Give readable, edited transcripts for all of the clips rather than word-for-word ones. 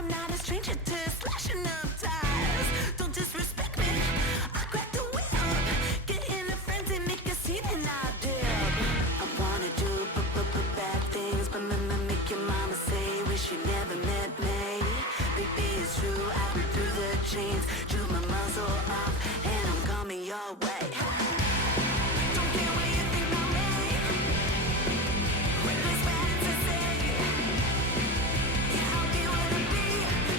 I'm not a stranger to slashing up tires. Don't disrespect me. I crack the whip. Get in a frenzy, make a scene and I dip. I wanna do bad things, but make your mama say, wish you never met me. Baby, it's true, I break through the chains, chew my muzzle off, and I'm coming your way. Don't care what you think about me. Reckless fantasy. Yeah, I'll be what I be.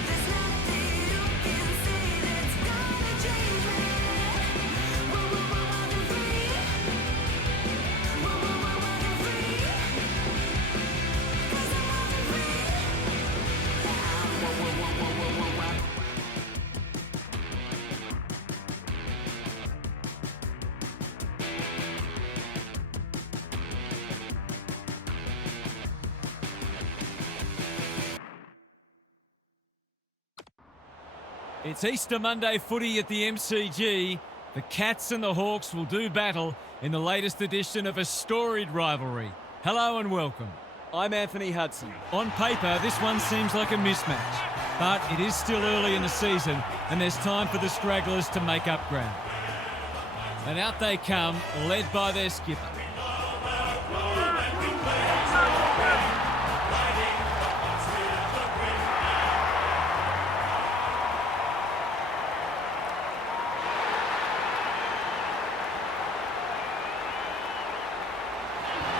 There's nothing you can say that's gonna change me. Whoa, wild and free. Whoa, wild and free. 'Cause I'm wild and free. Whoa. It's Easter Monday footy at the MCG. The Cats and the Hawks will do battle in the latest edition of a storied rivalry. Hello and welcome. I'm Anthony Hudson. On paper, this one seems like a mismatch, but it is still early in the season and there's time for the stragglers to make up ground. And out they come, led by their skipper.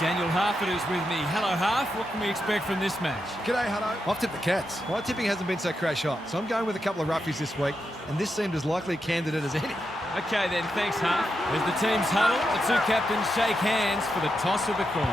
Daniel Harford is with me. Hello, Harf. What can we expect from this match? G'day, Hutto. I've tipped the Cats. My tipping hasn't been so crash hot, so I'm going with a couple of roughies this week, and this seemed as likely a candidate as any. Okay then, thanks, Harf. As the teams huddle, the two captains shake hands for the toss of the coin.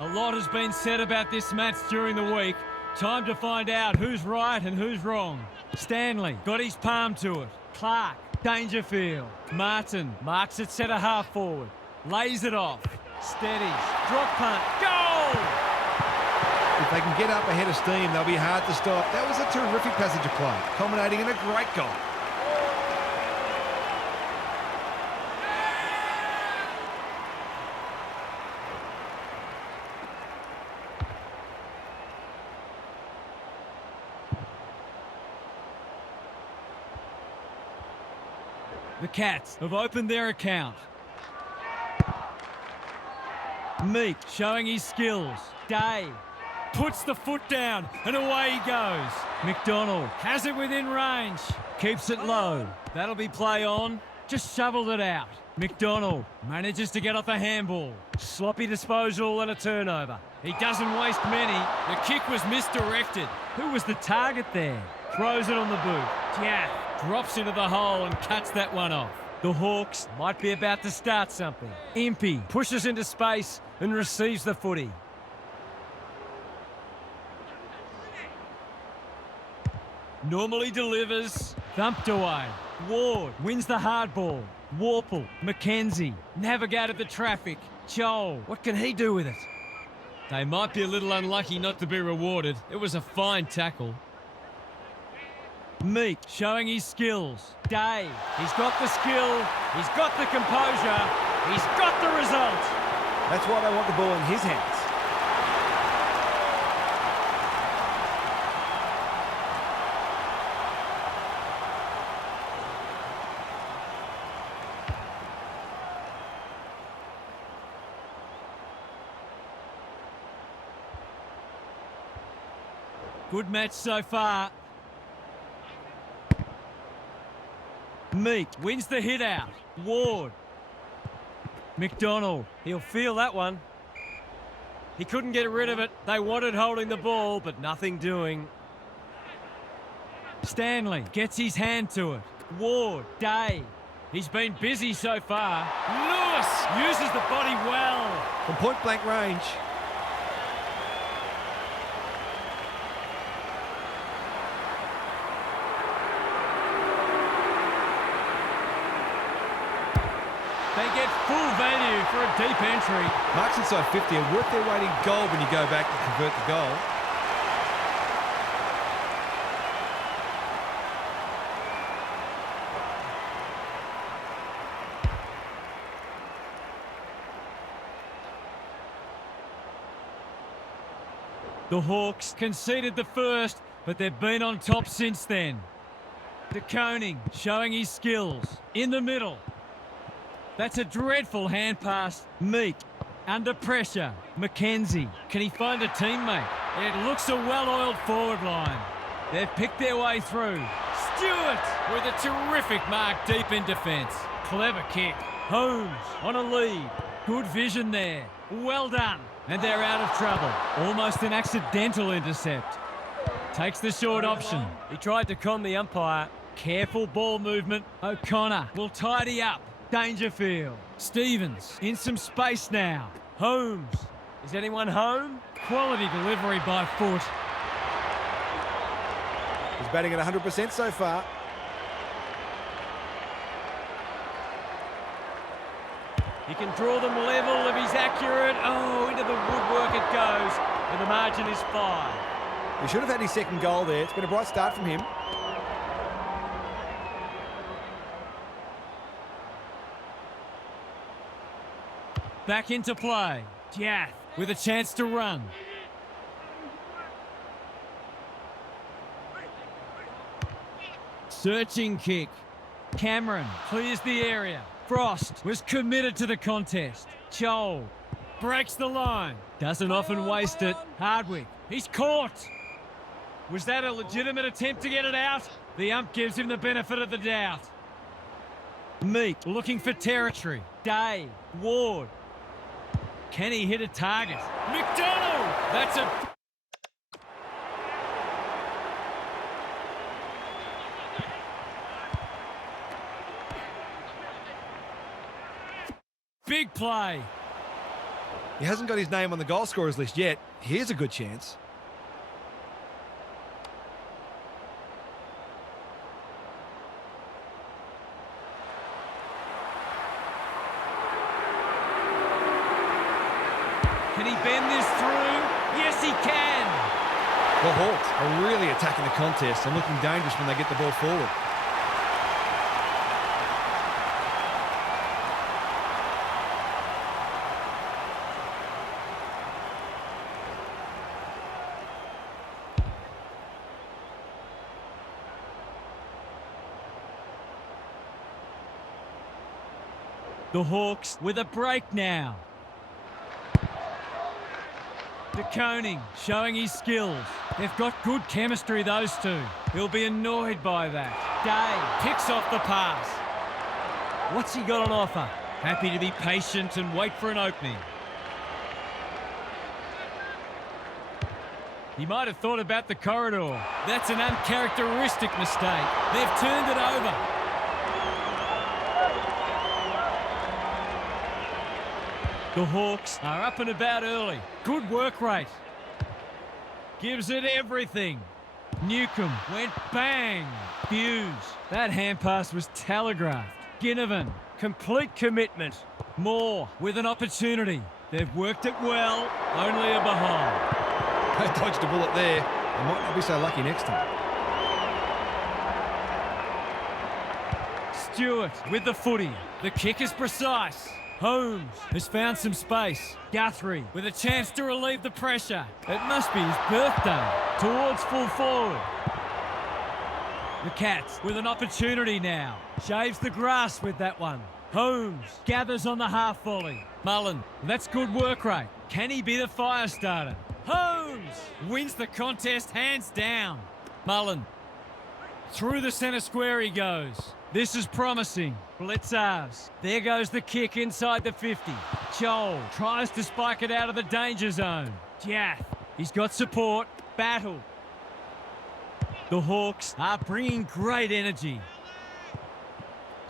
A lot has been said about this match during the week. Time to find out who's right and who's wrong. Stanley got his palm to it. Clark, Dangerfield. Martin marks it centre half forward. Lays it off. Steadies. Drop punt. Goal! If they can get up ahead of steam, they'll be hard to stop. That was a terrific passage of play, culminating in a great goal. The Cats have opened their account. Meek showing his skills. Day puts the foot down and away he goes. McDonald has it within range. Keeps it low. That'll be play on. Just shoveled it out. McDonald manages to get off a handball. Sloppy disposal and a turnover. He doesn't waste many. The kick was misdirected. Who was the target there? Throws it on the boot. Yeah. Drops into the hole and cuts that one off. The Hawks might be about to start something. Impey pushes into space and receives the footy. Normally delivers. Thumped away. Ward wins the hard ball. Warple, McKenzie, navigated the traffic. Joel, what can he do with it? They might be a little unlucky not to be rewarded. It was a fine tackle. Meek showing his skills. Day, he's got the skill, he's got the composure, he's got the result. That's why they want the ball in his hands. Good match so far. Meek wins the hit out. Ward. McDonald, he'll feel that one. He couldn't get rid of it. They wanted holding the ball, but nothing doing. Stanley gets his hand to it. Ward, Day. He's been busy so far. Lewis uses the body well. From point-blank range. They get full value for a deep entry. Marks inside 50 are worth their weight in gold when you go back and convert the goal. The Hawks conceded the first, but they've been on top since then. De Koning showing his skills. In the middle. That's a dreadful hand pass. Meek, under pressure. McKenzie, can he find a teammate? It looks a well-oiled forward line. They've picked their way through. Stewart with a terrific mark deep in defence. Clever kick. Holmes on a lead. Good vision there. Well done. And they're out of trouble. Almost an accidental intercept. Takes the short option. He tried to con the umpire. Careful ball movement. O'Connor will tidy up. Dangerfield. Stevens in some space now. Holmes. Is anyone home? Quality delivery by foot. He's batting at 100% so far. He can draw them level if he's accurate. Oh, into the woodwork it goes. And the margin is 5. He should have had his second goal there. It's been a bright start from him. Back into play. Jath with a chance to run. Searching kick. Cameron clears the area. Frost was committed to the contest. Chol breaks the line. Doesn't often waste it. Hardwick, he's caught. Was that a legitimate attempt to get it out? The ump gives him the benefit of the doubt. Meek looking for territory. Day, Ward. Can he hit a target? McDonald! That's a... big play. He hasn't got his name on the goal scorers list yet. Here's a good chance. Can he bend this through? Yes, he can. The Hawks are really attacking the contest and looking dangerous when they get the ball forward. The Hawks with a break now. De Koning showing his skills. They've got good chemistry, those two. He'll be annoyed by that. Day picks off the pass. What's he got on offer? Happy to be patient and wait for an opening. He might have thought about the corridor. That's an uncharacteristic mistake. They've turned it over. The Hawks are up and about early. Good work rate. Gives it everything. Newcomb went bang. Hughes. That hand pass was telegraphed. Ginnivan. Complete commitment. Moore with an opportunity. They've worked it well. Only a behind. They dodged a bullet there. They might not be so lucky next time. Stewart with the footy. The kick is precise. Holmes has found some space. Guthrie with a chance to relieve the pressure. It must be his birthday. Towards full forward. The Cats with an opportunity now. Shaves the grass with that one. Holmes gathers on the half volley. Mullen, that's good work rate. Can he be the fire starter? Holmes wins the contest hands down. Mullen through the centre square he goes. This is promising. Blitzers. There goes the kick inside the 50. Joel tries to spike it out of the danger zone. Jath. He's got support. Battle. The Hawks are bringing great energy.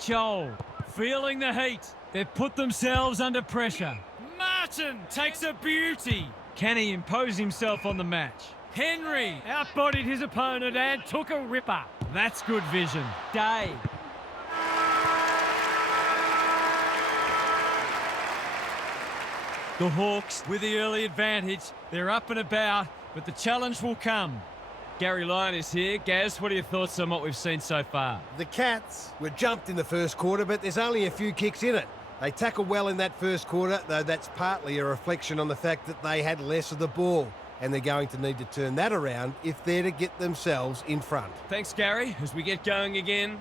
Joel feeling the heat. They've put themselves under pressure. Martin takes a beauty. Can he impose himself on the match? Henry outbodied his opponent and took a ripper. That's good vision. Day. The Hawks with the early advantage. They're up and about, but the challenge will come. Gary Lyon is here. Gaz, what are your thoughts on what we've seen so far? The Cats were jumped in the first quarter, but there's only a few kicks in it. They tackled well in that first quarter, though that's partly a reflection on the fact that they had less of the ball, and they're going to need to turn that around if they're to get themselves in front. Thanks, Gary. As we get going again.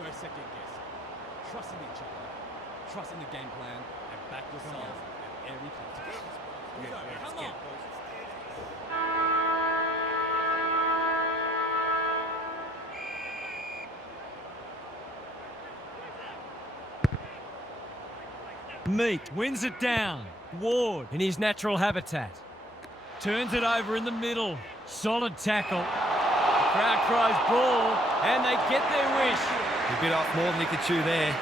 No second guess. Trust in each other. Trust in the game plan and back yourself at every play. Come on. Meek wins it down. Ward in his natural habitat. Turns it over in the middle. Solid tackle. The crowd cries ball, and they get their wish. He bit off more than he could chew there.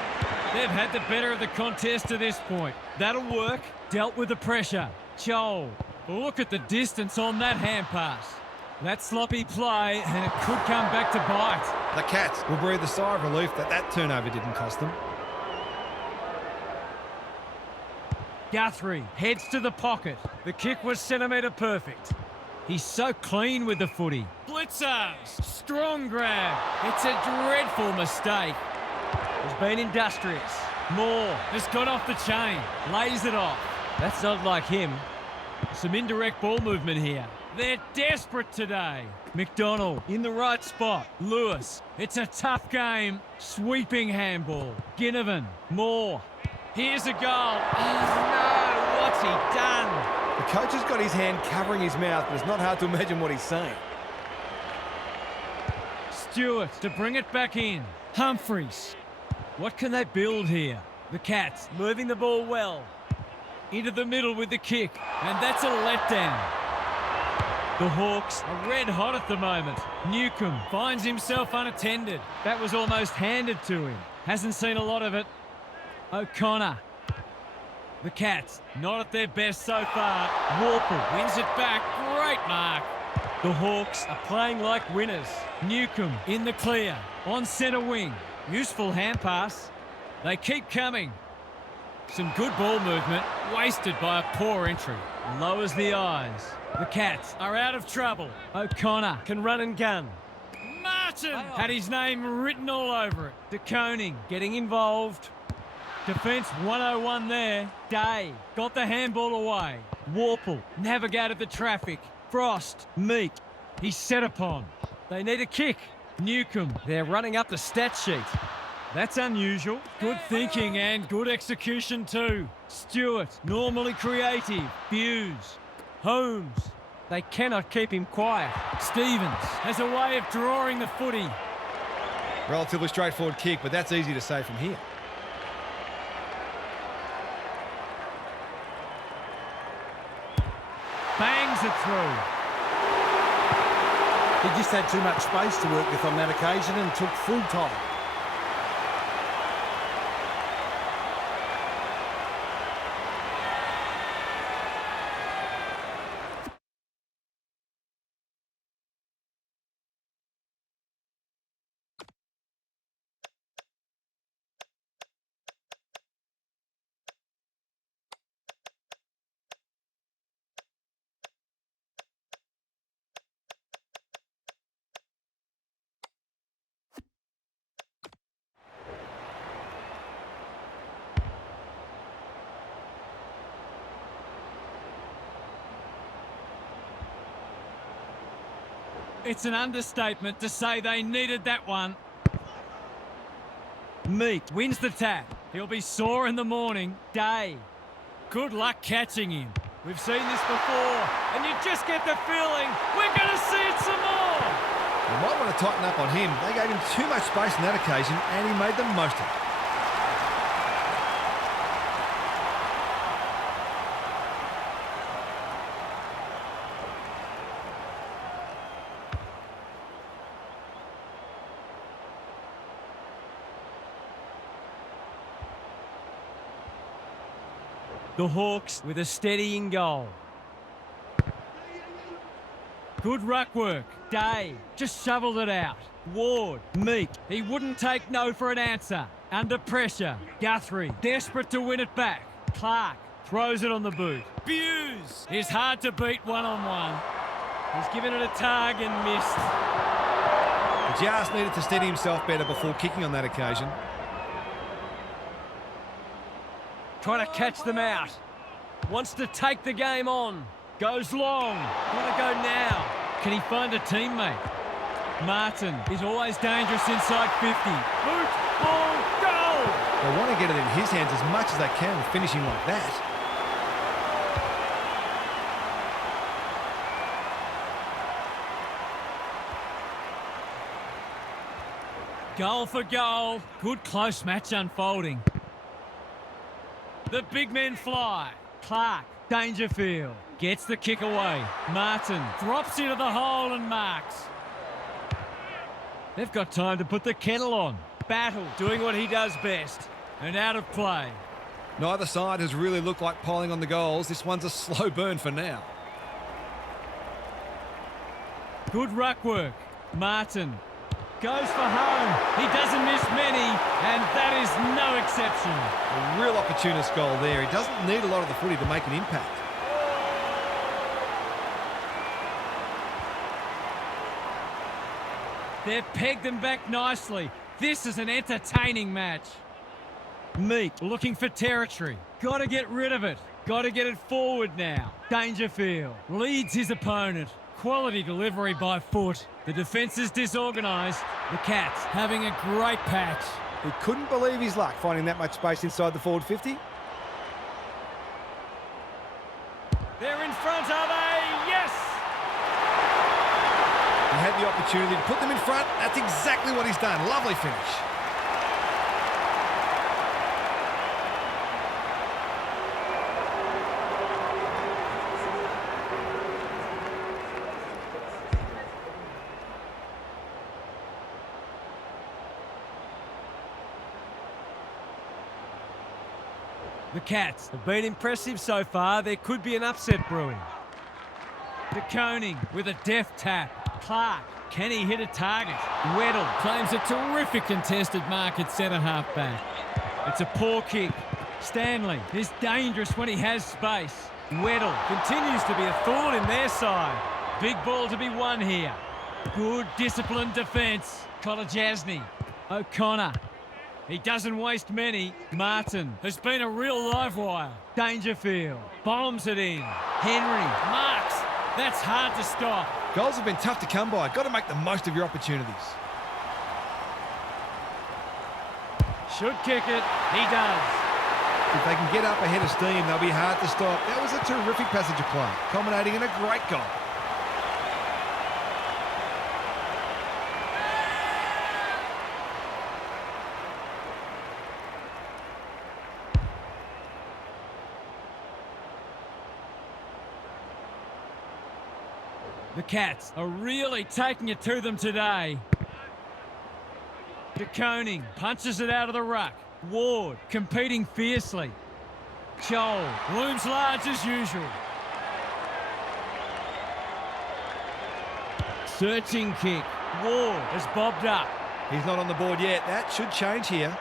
They've had the better of the contest to this point. That'll work. Dealt with the pressure. Joel. Look at the distance on that hand pass. That sloppy play, and it could come back to bite. The Cats will breathe a sigh of relief that that turnover didn't cost them. Guthrie heads to the pocket. The kick was centimetre perfect. He's so clean with the footy. Blitzers. Strong grab. It's a dreadful mistake. He's been industrious. Moore has got off the chain. Lays it off. That's not like him. Some indirect ball movement here. They're desperate today. McDonald in the right spot. Lewis. It's a tough game. Sweeping handball. Ginnivan. Moore. Here's a goal. Oh no, what's he done? The coach has got his hand covering his mouth, but it's not hard to imagine what he's saying. Stewart to bring it back in. Humphreys. What can they build here? The Cats moving the ball well. Into the middle with the kick. And that's a letdown. The Hawks are red hot at the moment. Newcomb finds himself unattended. That was almost handed to him. Hasn't seen a lot of it. O'Connor. The Cats not at their best so far. Warple wins it back. Great mark. The Hawks are playing like winners. Newcomb in the clear. On centre wing. Useful hand pass. They keep coming. Some good ball movement. Wasted by a poor entry. Lowers the eyes. The Cats are out of trouble. O'Connor can run and gun. Martin had his name written all over it. De Koning getting involved. Defence 101 there. Day got the handball away. Warple navigated the traffic. Frost, Meek, he's set upon. They need a kick. Newcomb, they're running up the stat sheet. That's unusual. Good thinking and good execution too. Stewart, normally creative. Hughes, Holmes, they cannot keep him quiet. Stevens has a way of drawing the footy. Relatively straightforward kick, but that's easy to say from here. it through. He just had too much space to work with on that occasion and took full time. It's an understatement to say they needed that one. Meek wins the tap. He'll be sore in the morning. Day. Good luck catching him. We've seen this before, and you just get the feeling we're going to see it some more. You might want to tighten up on him. They gave him too much space on that occasion, and he made the most of it. The Hawks with a steadying goal. Good ruck work. Day just shoveled it out. Ward, Meek, he wouldn't take no for an answer. Under pressure. Guthrie, desperate to win it back. Clark throws it on the boot. Buse is hard to beat one-on-one. He's given it a tug and missed. He just needed to steady himself better before kicking on that occasion. Trying to catch them out. Wants to take the game on. Goes long. Want to go now. Can he find a teammate? Martin is always dangerous inside 50. Boot, ball, goal! They want to get it in his hands as much as they can with finishing like that. Goal for goal. Good close match unfolding. The big men fly. Clark, Dangerfield, gets the kick away. Martin drops into the hole and marks. They've got time to put the kettle on. Battle doing what he does best. And out of play. Neither side has really looked like piling on the goals. This one's a slow burn for now. Good ruck work. Martin goes for home. He doesn't miss many, and that is no exception. A real opportunist goal there. He doesn't need a lot of the footy to make an impact. They've pegged them back nicely. This is an entertaining match. Meek looking for territory. Got to get rid of it. Got to get it forward now. Dangerfield leads his opponent. Quality delivery by foot. The defence is disorganised. The Cats having a great patch. He couldn't believe his luck finding that much space inside the forward 50. They're in front, are they? Yes! He had the opportunity to put them in front. That's exactly what he's done. Lovely finish. The Cats have been impressive so far. There could be an upset brewing. De Koning with a deft tap. Clark, can he hit a target? Weddle claims a terrific contested mark at centre half back. It's a poor kick. Stanley is dangerous when he has space. Weddle continues to be a thorn in their side. Big ball to be won here. Good disciplined defence. Kolajasny. O'Connor. He doesn't waste many. Martin has been a real live wire. Dangerfield bombs it in. Henry marks. That's hard to stop. Goals have been tough to come by. Got to make the most of your opportunities. Should kick it. He does. If they can get up ahead of steam, they'll be hard to stop. That was a terrific passage of play, culminating in a great goal. The Cats are really taking it to them today. De Koning punches it out of the ruck. Ward competing fiercely. Joel looms large as usual. Searching kick. Ward has bobbed up. He's not on the board yet. That should change here.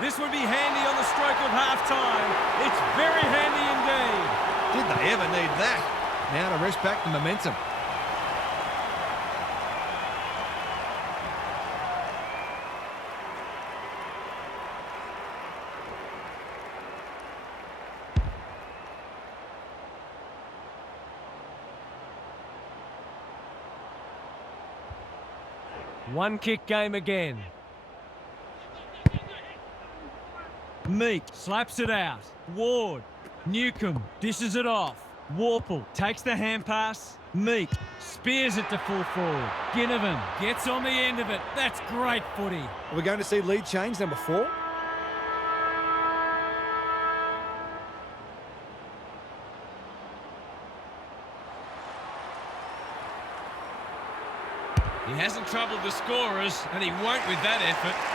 This would be handy on the stroke of half-time. It's very handy indeed. Did they ever need that? Now to rest back the momentum. One kick game again. Meek slaps it out. Ward. Newcomb dishes it off. Warple takes the hand pass. Meek spears it to full forward. Ginnivan gets on the end of it. That's great footy. We're going to see lead change, number 4. He hasn't troubled the scorers, and he won't with that effort.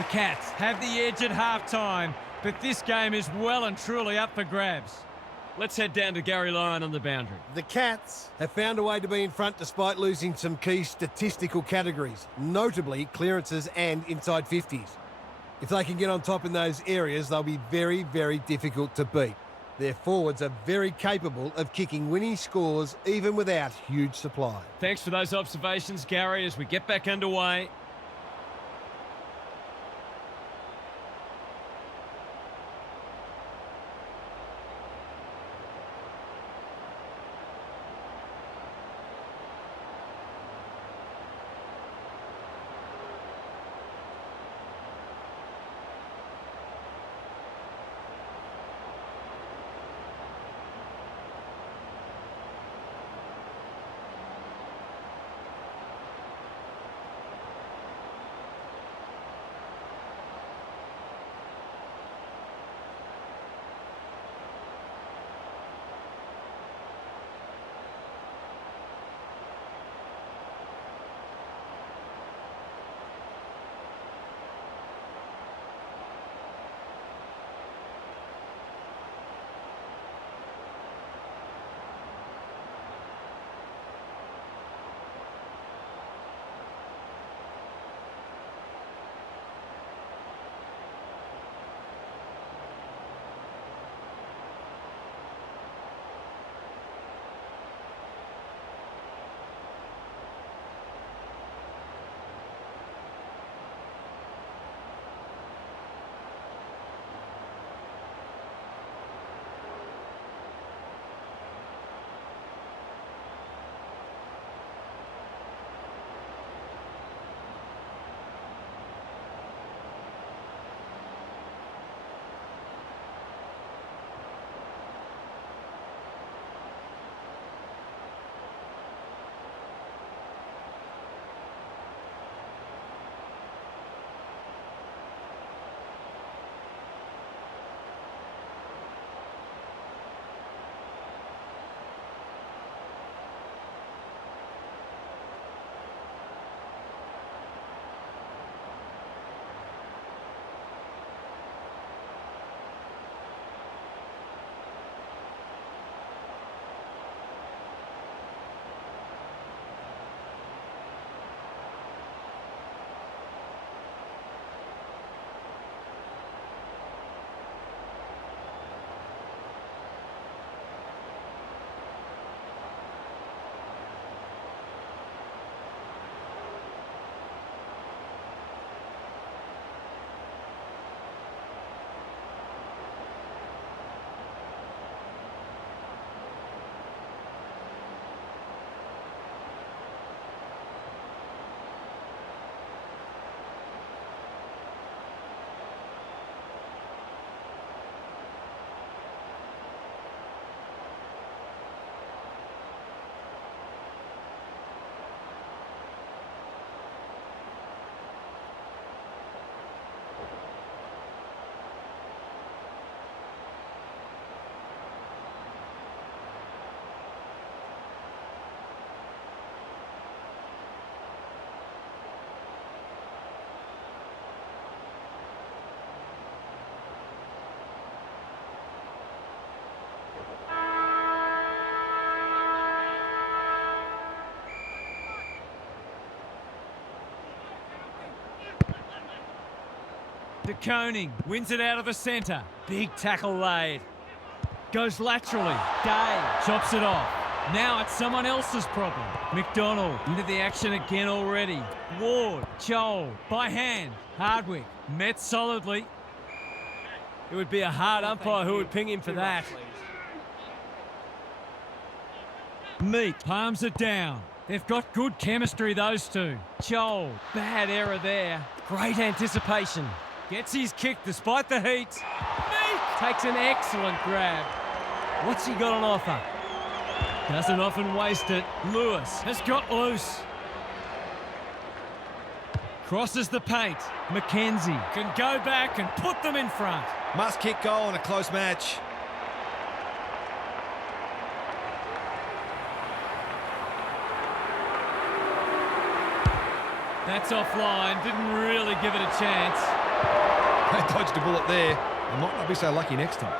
The Cats have the edge at half-time, but this game is well and truly up for grabs. Let's head down to Gary Lyon on the boundary. The Cats have found a way to be in front despite losing some key statistical categories, notably clearances and inside 50s. If they can get on top in those areas, they'll be very, very difficult to beat. Their forwards are very capable of kicking winning scores even without huge supply. Thanks for those observations, Gary, as we get back underway. De Koning wins it out of the centre. Big tackle laid. Goes laterally. Day chops it off. Now it's someone else's problem. McDonald into the action again already. Ward, Joel, by hand. Hardwick met solidly. It would be a hard umpire who would ping him for that. Meek palms it down. They've got good chemistry, those two. Joel, bad error there. Great anticipation. Gets his kick despite the heat. Meek takes an excellent grab. What's he got on offer? Doesn't often waste it. Lewis has got loose. Crosses the paint. Mackenzie can go back and put them in front. Must kick goal in a close match. That's offline. Didn't really give it a chance. They dodged a bullet there. They might not be so lucky next time.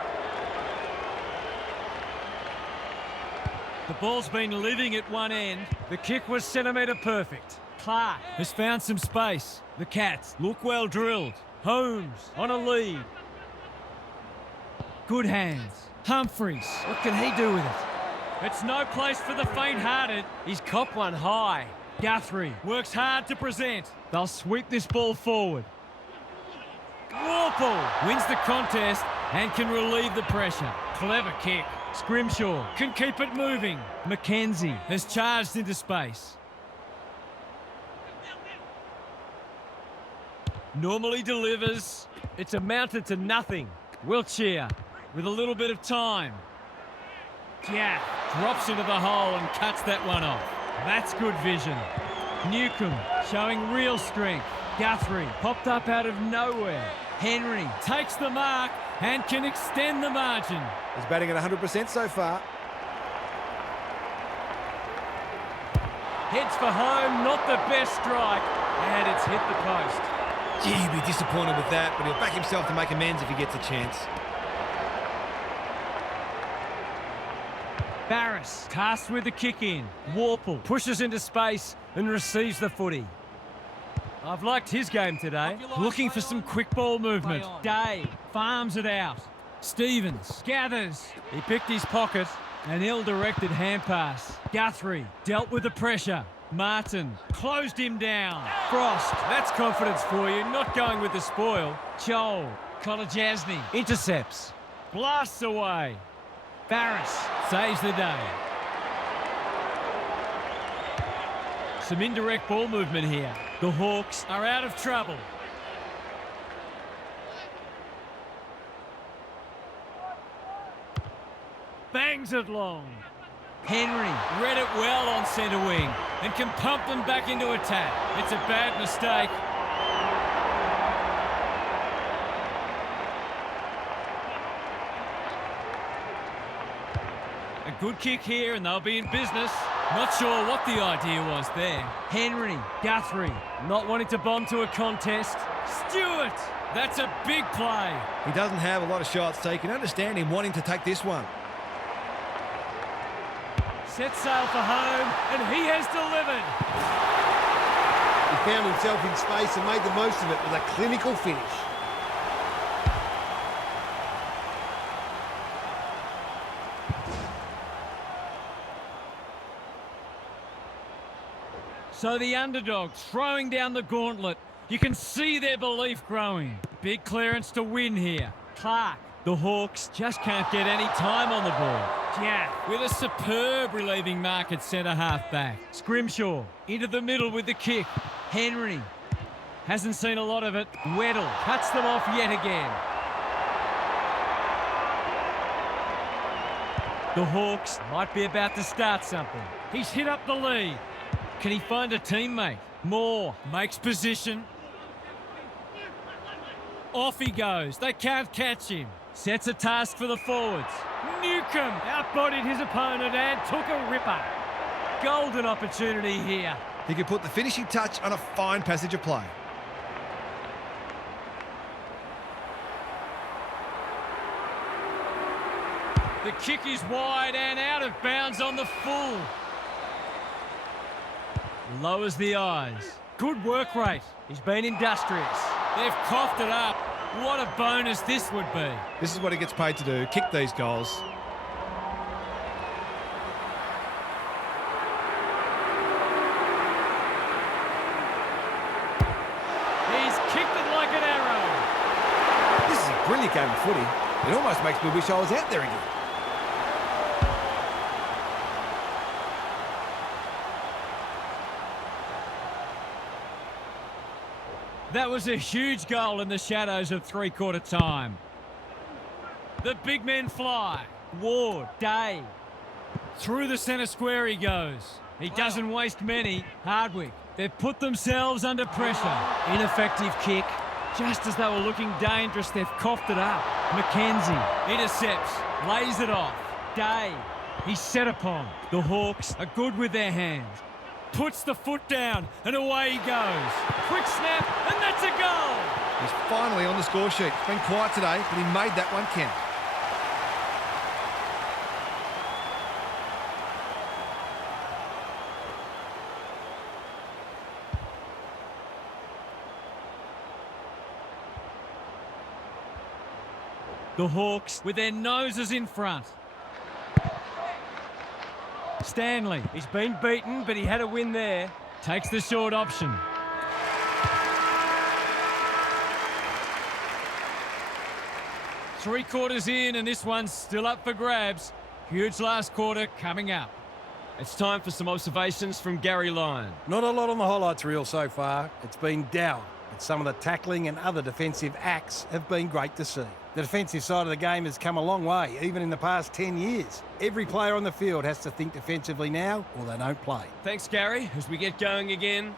The ball's been living at one end. The kick was centimetre perfect. Clark has found some space. The Cats look well drilled. Holmes on a lead. Good hands. Humphreys. What can he do with it? It's no place for the faint-hearted. He's copped one high. Guthrie works hard to present. They'll sweep this ball forward. Warple wins the contest and can relieve the pressure. Clever kick. Scrimshaw can keep it moving. Mackenzie has charged into space. Normally delivers. It's amounted to nothing. Wiltshire with a little bit of time. Jack drops into the hole and cuts that one off. That's good vision. Newcomb showing real strength. Guthrie popped up out of nowhere. Henry takes the mark and can extend the margin. He's batting at 100% so far. Heads for home, not the best strike, and it's hit the post. Gee, he'd be disappointed with that, but he'll back himself to make amends if he gets a chance. Barris tasked with the kick in. Warple pushes into space and receives the footy. I've liked his game today. Looking for some quick ball movement. Day farms it out. Stevens gathers. He picked his pocket. An ill-directed hand pass. Guthrie dealt with the pressure. Martin closed him down. Frost, that's confidence for you, not going with the spoil. Joel, Kolajasny intercepts. Blasts away. Barris saves the day. Some indirect ball movement here. The Hawks are out of trouble. Bangs it long. Henry read it well on centre wing and can pump them back into attack. It's a bad mistake. A good kick here and they'll be in business. Not sure what the idea was there. Henry, Guthrie, not wanting to bomb to a contest. Stewart, that's a big play. He doesn't have a lot of shots, so you can understand him wanting to take this one. Set sail for home, and he has delivered. He found himself in space and made the most of it with a clinical finish. So the underdogs throwing down the gauntlet. You can see their belief growing. Big clearance to win here. Clark, the Hawks just can't get any time on the ball. Jack with a superb relieving mark at centre half back. Scrimshaw into the middle with the kick. Henry hasn't seen a lot of it. Weddle cuts them off yet again. The Hawks might be about to start something. He's hit up the lead. Can he find a teammate? Moore makes position. Off he goes. They can't catch him. Sets a task for the forwards. Newcomb outbodied his opponent and took a ripper. Golden opportunity here. He could put the finishing touch on a fine passage of play. The kick is wide and out of bounds on the full. Lowers the eyes. Good work rate. He's been industrious. They've coughed it up. What a bonus this would be. This is what he gets paid to do, kick these goals. He's kicked it like an arrow. This is a brilliant game of footy. It almost makes me wish I was out there again. That was a huge goal in the shadows of three-quarter time. The big men fly. Ward, Day. Through the centre square he goes. He doesn't waste many. Hardwick. They've put themselves under pressure. Ineffective kick. Just as they were looking dangerous, they've coughed it up. McKenzie intercepts, lays it off. Day. He's set upon. The Hawks are good with their hands. Puts the foot down and away he goes. Quick snap and that's a goal. He's finally on the score sheet. It's been quiet today, but he made that one count. The Hawks with their noses in front. Stanley, he's been beaten, but he had a win there. Takes the short option. Three quarters in, and this one's still up for grabs. Huge last quarter coming up. It's time for some observations from Gary Lyon. Not a lot on the highlights reel so far. It's been dour, but some of the tackling and other defensive acts have been great to see. The defensive side of the game has come a long way, even in the past 10 years. Every player on the field has to think defensively now, or they don't play. Thanks, Gary. As we get going again,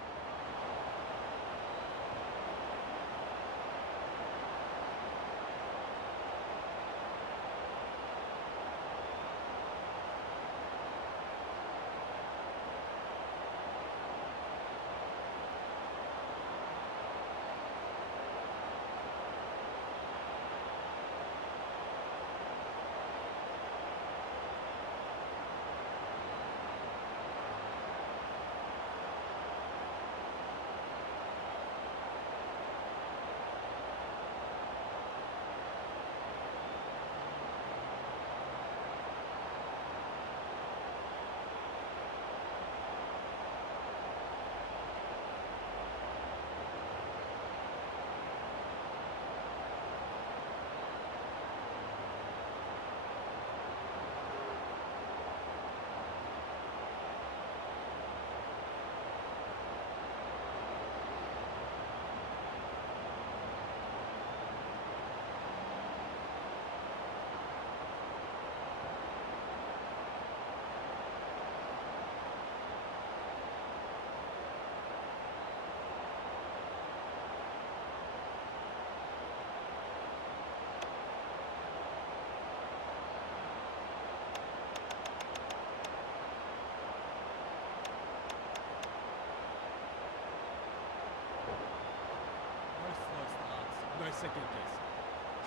no second guess.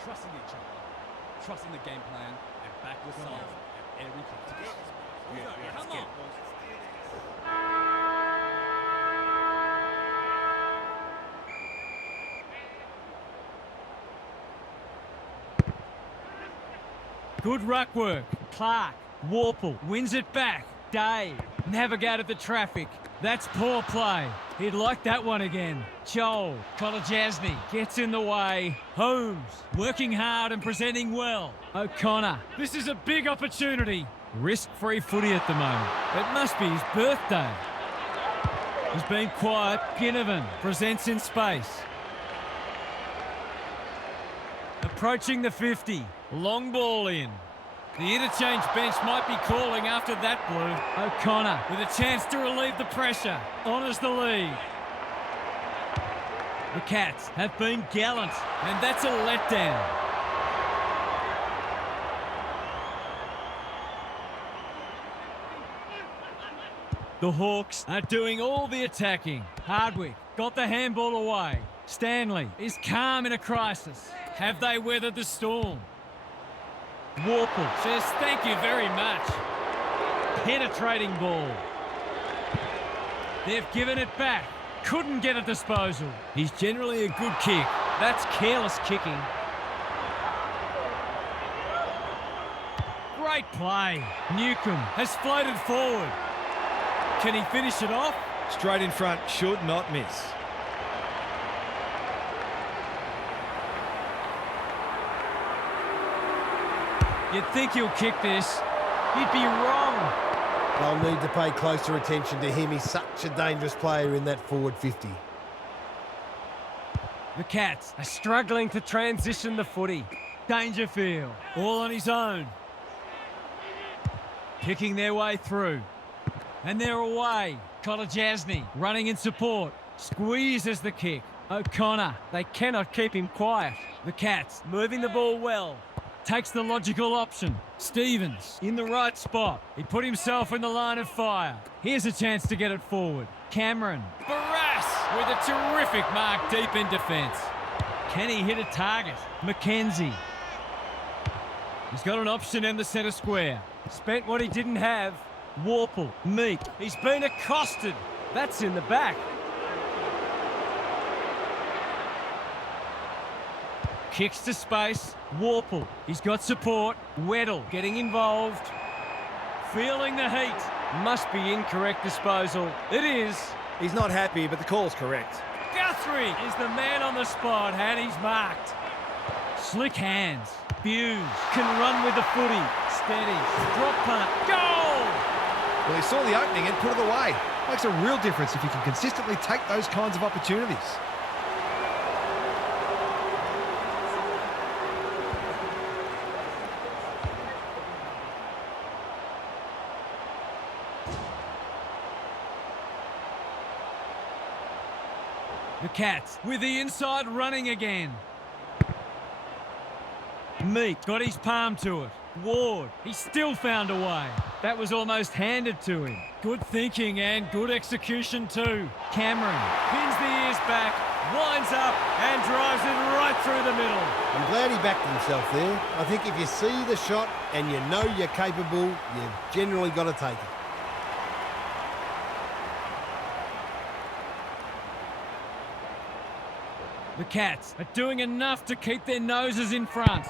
Trusting each other, trusting the game plan, and back yourself at every kick. Come on. Good ruck work. Clark, Warple, wins it back. Day, navigated the traffic. That's poor play. He'd like that one again. Joel, Kolajasny gets in the way. Holmes, working hard and presenting well. O'Connor, this is a big opportunity. Risk-free footy at the moment. It must be his birthday. He's been quiet. Ginnivan presents in space. Approaching the 50. Long ball in. The interchange bench might be calling after that blue. O'Connor with a chance to relieve the pressure. Honours the lead. The Cats have been gallant, and that's a letdown. The Hawks are doing all the attacking. Hardwick got the handball away. Stanley is calm in a crisis. Have they weathered the storm? Warple says thank you very much. Penetrating ball. They've given it back. Couldn't get a disposal. He's generally a good kick. That's careless kicking. Great play. Newcomb has floated forward. Can he finish it off? Straight in front, should not miss. You'd think he'll kick this. You'd be wrong. They'll need to pay closer attention to him. He's such a dangerous player in that forward 50. The Cats are struggling to transition the footy. Dangerfield, all on his own. Picking their way through. And they're away. Kolajasny running in support. Squeezes the kick. O'Connor, they cannot keep him quiet. The Cats moving the ball well. Takes the logical option. Stevens in the right spot. He put himself in the line of fire. Here's a chance to get it forward. Cameron. Barras with a terrific mark deep in defence. Can he hit a target? Mackenzie. He's got an option in the centre square. Spent what he didn't have. Warple. Meek. He's been accosted. That's in the back. Kicks to space. Warple. He's got support. Weddle getting involved. Feeling the heat. Must be incorrect disposal. It is. He's not happy, but the call's correct. Guthrie is the man on the spot, and he's marked. Slick hands. Hughes can run with the footy. Steady. Drop punt. Goal! Well, he saw the opening and put it away. Makes a real difference if you can consistently take those kinds of opportunities. The Cats with the inside running again. Meek got his palm to it. Ward, he still found a way. That was almost handed to him. Good thinking and good execution too. Cameron pins the ears back, winds up and drives it right through the middle. I'm glad he backed himself there. I think if you see the shot and you know you're capable, you've generally got to take it. The Cats are doing enough to keep their noses in front.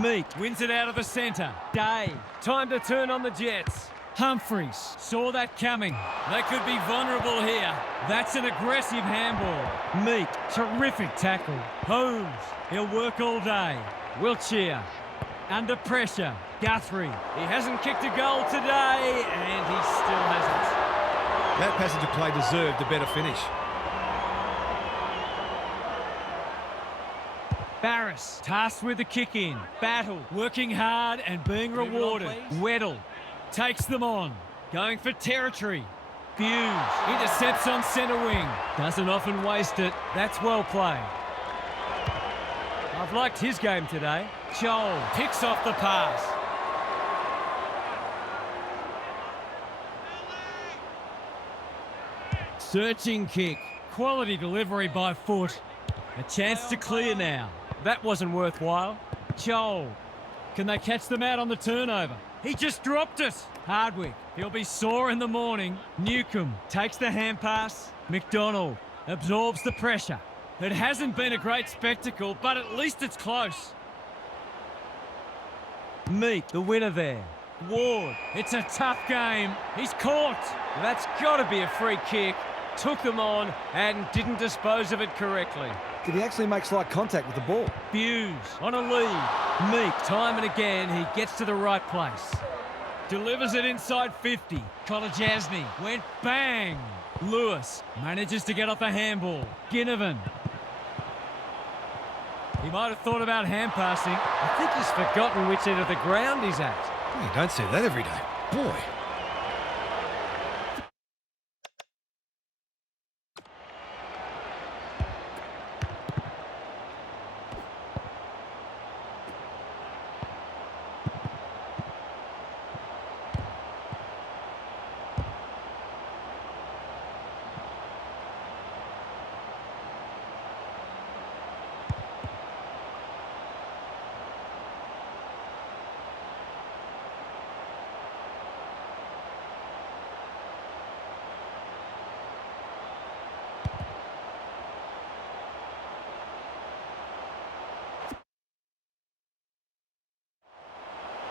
Meek wins it out of the centre. Day, time to turn on the Jets. Humphreys saw that coming. They could be vulnerable here. That's an aggressive handball. Meek, terrific tackle. Holmes, he'll work all day. Wiltshire, under pressure. Guthrie, he hasn't kicked a goal today, and he still hasn't. That passage of play deserved a better finish. Barras, tasked with the kick-in. Battle, working hard and being rewarded. Weddle, takes them on. Going for territory. Hughes, intercepts on centre wing. Doesn't often waste it. That's well played. I've liked his game today. Joel picks off the pass. Searching kick. Quality delivery by foot. A chance to clear now. That wasn't worthwhile. Joel. Can they catch them out on the turnover? He just dropped it. Hardwick. He'll be sore in the morning. Newcomb takes the hand pass. McDonald absorbs the pressure. It hasn't been a great spectacle, but at least it's close. Meek, the winner there. Ward. It's a tough game. He's caught. That's got to be a free kick. Took them on and didn't dispose of it correctly. Did he actually make slight contact with the ball? Hughes on a lead. Meek, time and again, he gets to the right place. Delivers it inside 50. Kolajasny went bang. Lewis manages to get off a handball. Ginnivan. He might have thought about hand passing. I think he's forgotten which end of the ground he's at. You don't see that every day. Boy.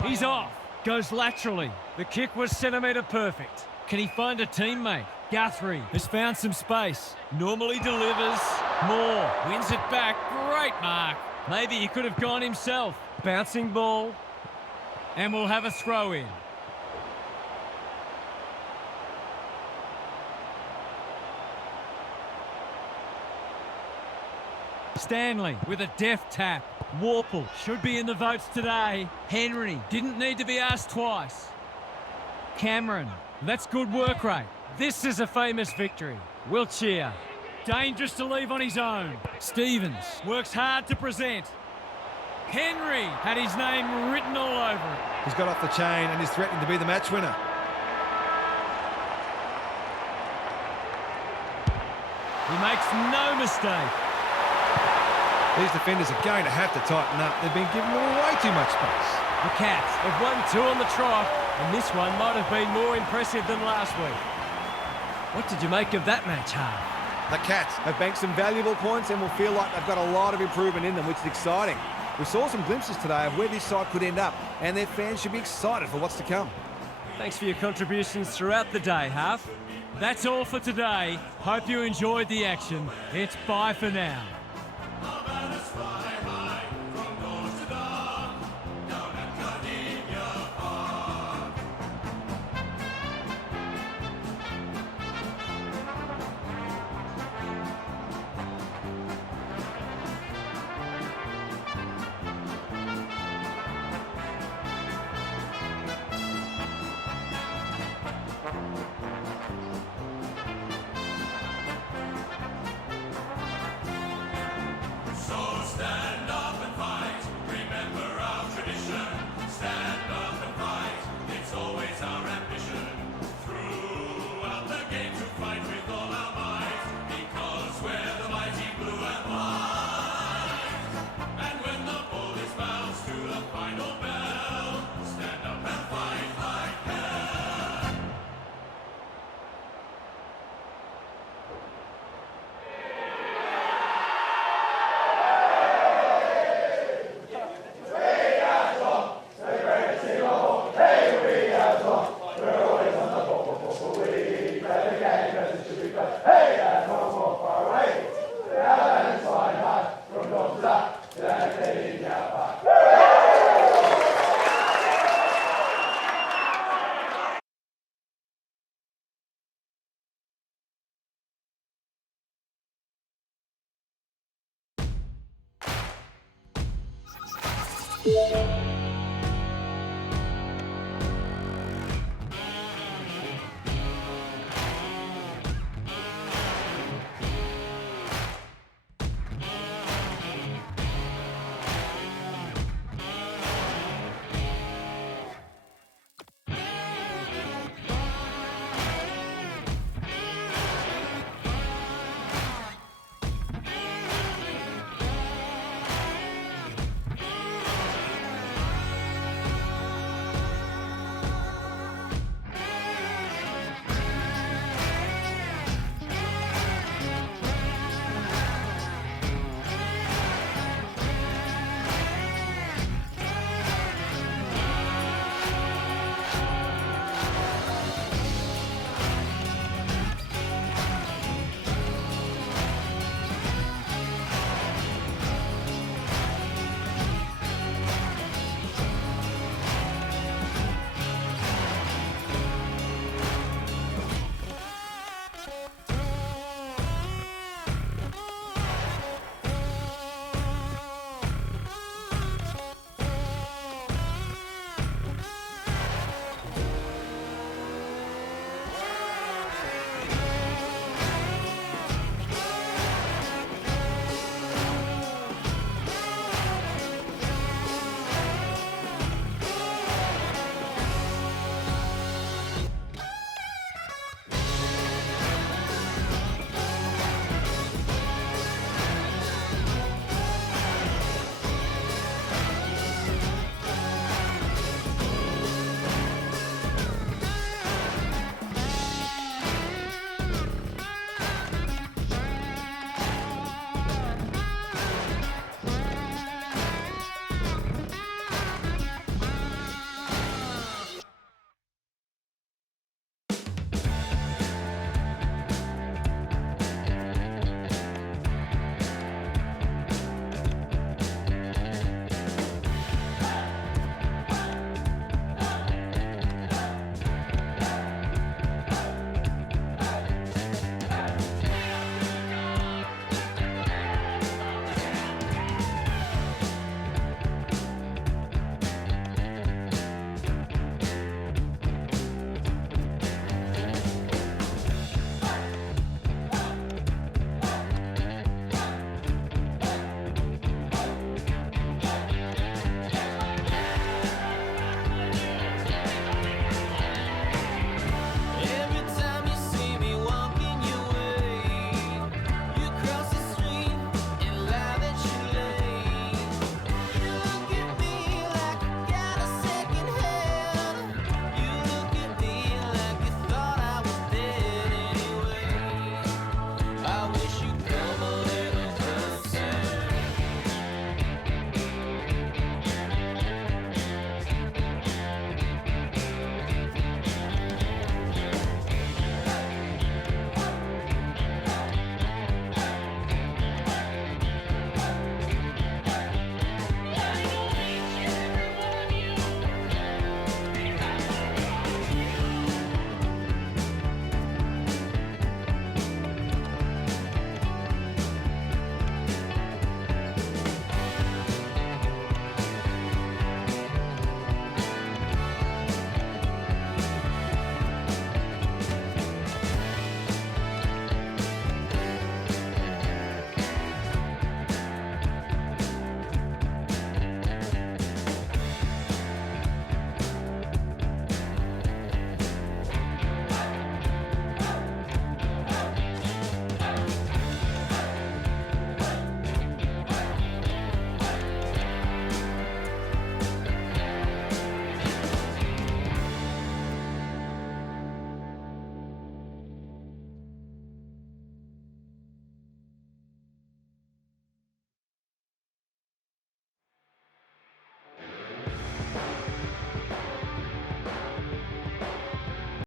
He's off. Goes laterally. The kick was centimetre perfect. Can he find a teammate? Guthrie has found some space. Normally delivers. Moore wins it back. Great mark. Maybe he could have gone himself. Bouncing ball. And we'll have a throw in. Stanley with a deft tap. Warple should be in the votes today. Henry didn't need to be asked twice. Cameron, that's good work rate. This is a famous victory. Wiltshire, dangerous to leave on his own. Stevens works hard to present. Henry had his name written all over it. He's got off the chain and is threatening to be the match winner. He makes no mistake. These defenders are going to have to tighten up. They've been giving them way too much space. The Cats have won 2 on the trot, and this one might have been more impressive than last week. What did you make of that match, Harv? The Cats have banked some valuable points and will feel like they've got a lot of improvement in them, which is exciting. We saw some glimpses today of where this side could end up, and their fans should be excited for what's to come. Thanks for your contributions throughout the day, Harv. That's all for today. Hope you enjoyed the action. It's bye for now.